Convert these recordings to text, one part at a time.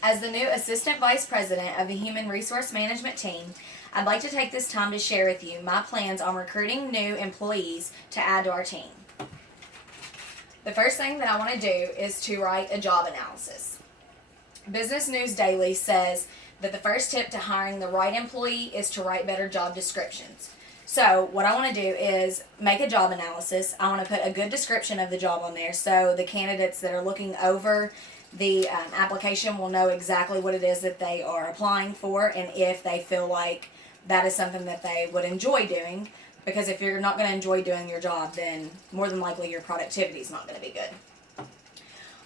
As the new Assistant Vice President of the Human Resource Management team, I'd like to take this time to share with you my plans on recruiting new employees to add to our team. The first thing that I want to do is to write a job analysis. Business News Daily says that the first tip to hiring the right employee is to write better job descriptions. So what I want to do is make a job analysis. I want to put a good description of the job on there so the candidates that are looking over the application will know exactly what it is that they are applying for and if they feel like that is something that they would enjoy doing. Because if you're not going to enjoy doing your job, then more than likely your productivity is not going to be good.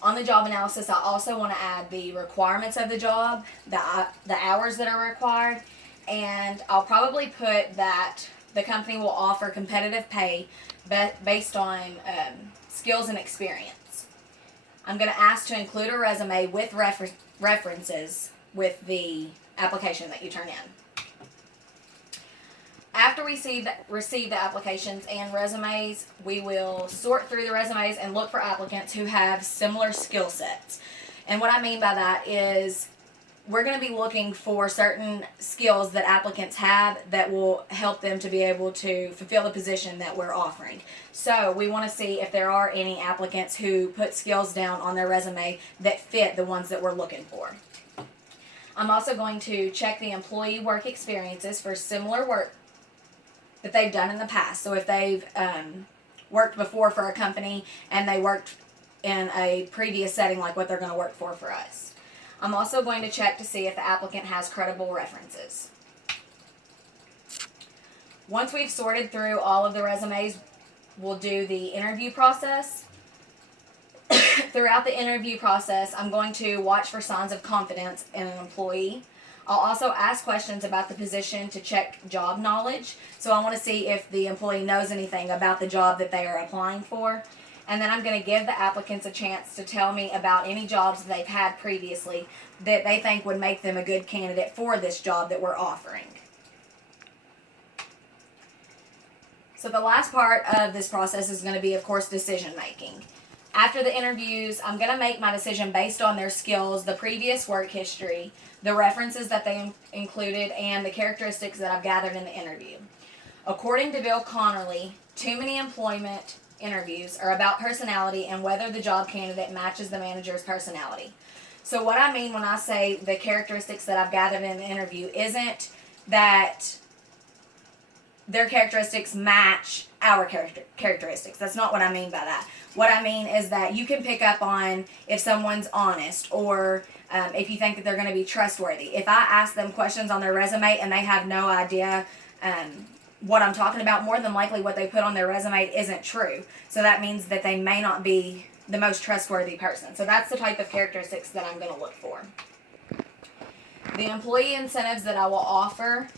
On the job analysis, I also want to add the requirements of the job, the hours that are required, and I'll probably put that the company will offer competitive pay based on skills and experience. I'm going to ask to include a resume with references with the application that you turn in. After we receive the applications and resumes, we will sort through the resumes and look for applicants who have similar skill sets. And what I mean by that is we're going to be looking for certain skills that applicants have that will help them to be able to fulfill the position that we're offering. So we want to see if there are any applicants who put skills down on their resume that fit the ones that we're looking for. I'm also going to check the employee work experiences for similar work that they've done in the past. So if they've worked before for a company and they worked in a previous setting like what they're going to work for us. I'm also going to check to see if the applicant has credible references. Once we've sorted through all of the resumes, we'll do the interview process. Throughout the interview process, I'm going to watch for signs of confidence in an employee. I'll also ask questions about the position to check job knowledge. So I want to see if the employee knows anything about the job that they are applying for. And then I'm going to give the applicants a chance to tell me about any jobs they've had previously that they think would make them a good candidate for this job that we're offering. So the last part of this process is going to be, of course, decision making. After the interviews, I'm going to make my decision based on their skills, the previous work history, the references that they included, and the characteristics that I've gathered in the interview. According to Bill Connerly, too many employment interviews are about personality and whether the job candidate matches the manager's personality. So what I mean when I say the characteristics that I've gathered in the interview isn't that their characteristics match our characteristics. That's not what I mean by that. What I mean is that you can pick up on if someone's honest or if you think that they're going to be trustworthy. If I ask them questions on their resume and they have no idea what I'm talking about, more than likely what they put on their resume isn't true. So that means that they may not be the most trustworthy person. So that's the type of characteristics that I'm going to look for. The employee incentives that I will offer,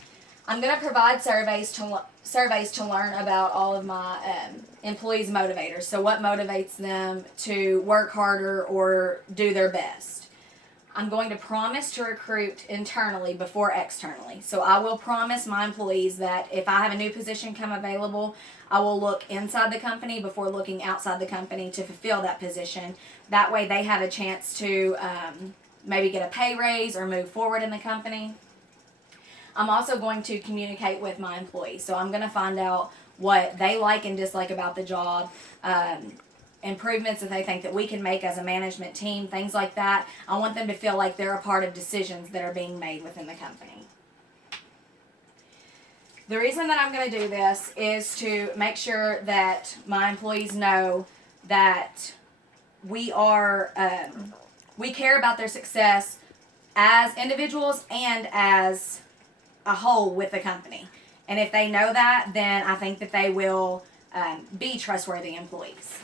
I'm going to provide surveys to learn about all of my employees' motivators. So what motivates them to work harder or do their best. I'm going to promise to recruit internally before externally. So I will promise my employees that if I have a new position come available, I will look inside the company before looking outside the company to fulfill that position. That way they have a chance to maybe get a pay raise or move forward in the company. I'm also going to communicate with my employees. So I'm going to find out what they like and dislike about the job, improvements that they think that we can make as a management team, things like that. I want them to feel like they're a part of decisions that are being made within the company. The reason that I'm going to do this is to make sure that my employees know that we care about their success as individuals and as a whole with the company. And if they know that, then I think that they will be trustworthy employees.